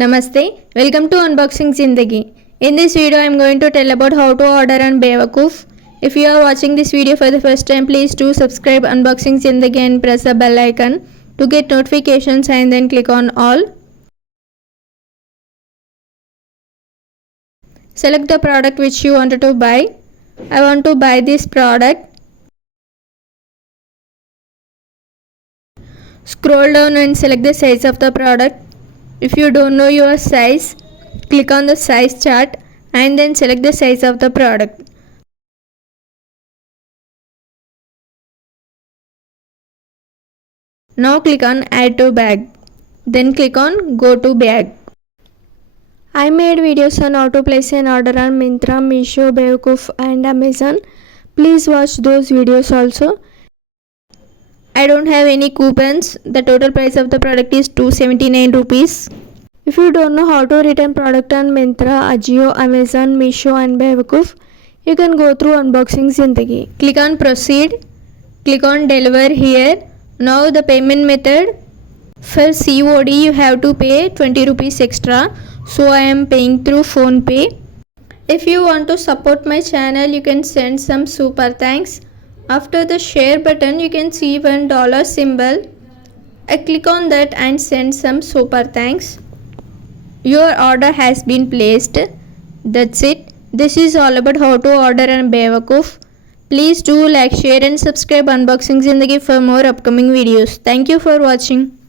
Namaste, welcome to Unboxing Zindagi. In this video, I am going to tell about how to order on Bewakoof. If you are watching this video for the first time, please do subscribe Unboxing Zindagi and press the bell icon to get notifications and then click on all. Select the product which you wanted to buy. I want to buy this product. Scroll down and select the size of the product. If you don't know your size, click on the size chart and then select the size of the product. Now click on Add to Bag. Then click on Go to Bag. I made videos on how to place an order on Myntra, Meesho, Bewakoof and Amazon. Please watch those videos also. I don't have any coupons. The total price of the product is 279 rupees. If you don't know how to return product on Myntra, AJIO, Amazon, Meesho and Bewakoof, you can go through Unboxing Zindagi. Click on Proceed. Click on Deliver here. Now the payment method. For COD you have to pay 20 rupees extra. So I am paying through Phonepe. If you want to support my channel, you can send some super thanks. After the share button, you can see $1 symbol. I click on that and send some super thanks. Your order has been placed. That's it. This is all about how to order on Bewakoof. Please do like, share and subscribe Unboxing Zindagi for more upcoming videos. Thank you for watching.